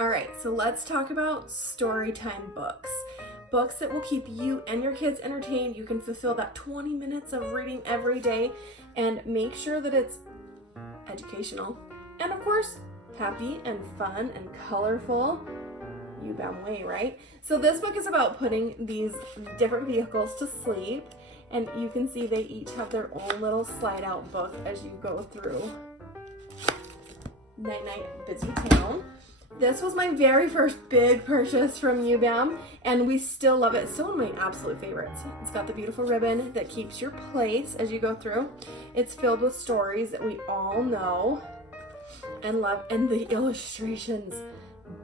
All right, so let's talk about storytime books. Books that will keep you and your kids entertained. You can fulfill that 20 minutes of reading every day and make sure that it's educational and, of course, happy and fun and colorful. UBAM way, right? So this book is about putting these different vehicles to sleep, and you can see they each have their own little slide out book as you go through Night Night Busy Town. This was my very first big purchase from UBAM, and we still love it. It's still one of my absolute favorites. It's got the beautiful ribbon that keeps your place as you go through. It's filled with stories that we all know and love, and the illustrations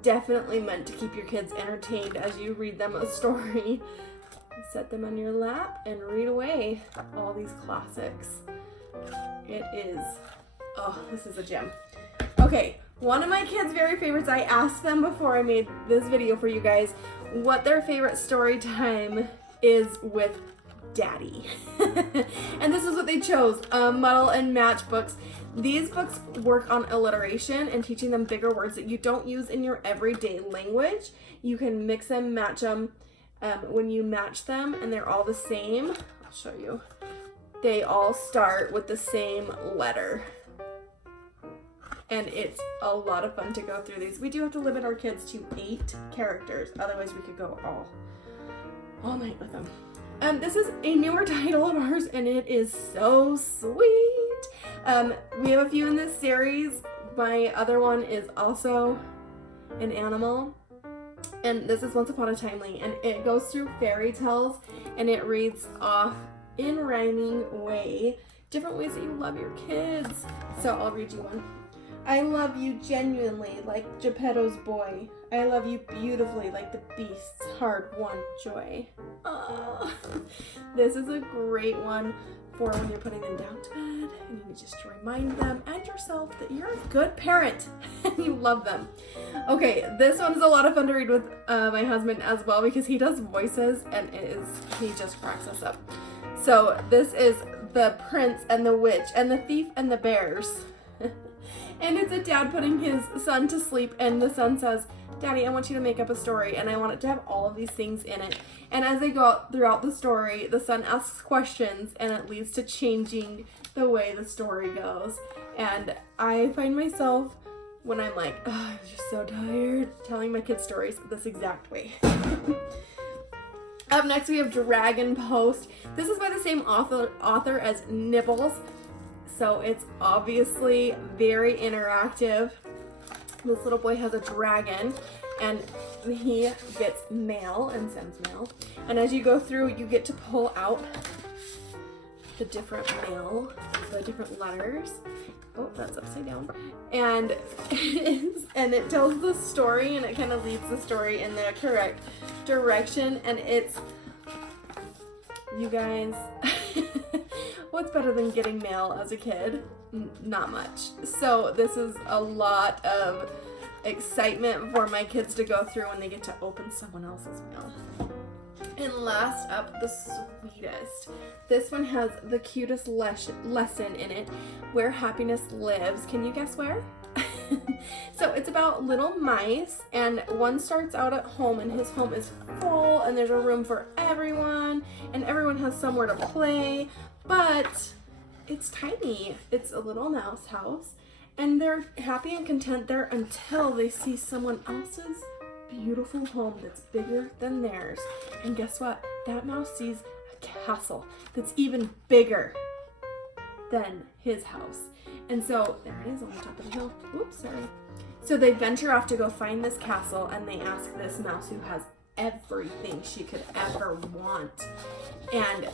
definitely meant to keep your kids entertained as you read them a story. Set them on your lap and read away all these classics. It is, oh, this is a gem. Okay, one of my kids' very favorites, I asked them before I made this video for you guys what their favorite story time is with Daddy. And this is what they chose, Muddle and Match books. These books work on alliteration and teaching them bigger words that you don't use in your everyday language. You can mix them, match them when you match them, and they're all the same. I'll show you. They all start with the same letter. And it's a lot of fun to go through these. We do have to limit our kids to 8 characters. Otherwise, we could go all night with them. This is a newer title of ours, and it is so sweet. We have a few in this series. My other one is also an animal, and this is Once Upon a Timely, and it goes through fairy tales, and it reads off in rhyming way, different ways that you love your kids. So I'll read you one. I love you genuinely like Geppetto's boy. I love you beautifully like the beast's hard-won joy. Oh, this is a great one for when you're putting them down to bed, and you just remind them and yourself that you're a good parent and you love them. Okay, this one is a lot of fun to read with my husband as well because he does voices, and he just cracks us up. So this is The Prince and the Witch and the Thief and the Bears. And it's a dad putting his son to sleep, and the son says, Daddy, I want you to make up a story, and I want it to have all of these things in it. And as they go out throughout the story, the son asks questions, and it leads to changing the way the story goes. And I find myself, when I'm like, oh, I'm just so tired, telling my kids stories this exact way. Up next, we have Dragon Post. This is by the same author as Nibbles. So it's obviously very interactive. This little boy has a dragon, and he gets mail and sends mail. And as you go through, you get to pull out the different mail, the different letters. Oh, that's upside down. And it tells the story, and it kind of leads the story in the correct direction. And it's, you guys, what's better than getting mail as a kid? Not much. So this is a lot of excitement for my kids to go through when they get to open someone else's mail. And last up, the sweetest. This one has the cutest lesson in it, Where Happiness Lives. Can you guess where? So it's about little mice, and one starts out at home, and his home is full, and there's a room for everyone, and everyone has somewhere to play, but it's tiny. It's a little mouse house, and they're happy and content there until they see someone else's beautiful home that's bigger than theirs. And guess what? That mouse sees a castle that's even bigger than his house. And so there it is on the top of the hill. Oops, sorry. So they venture off to go find this castle, and they ask this mouse who has everything she could ever want. And,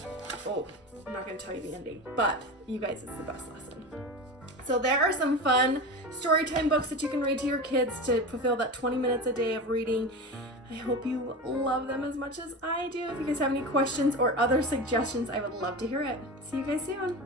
oh, I'm not going to tell you the ending, but you guys, it's the best lesson. So there are some fun storytime books that you can read to your kids to fulfill that 20 minutes a day of reading. I hope you love them as much as I do. If you guys have any questions or other suggestions, I would love to hear it. See you guys soon.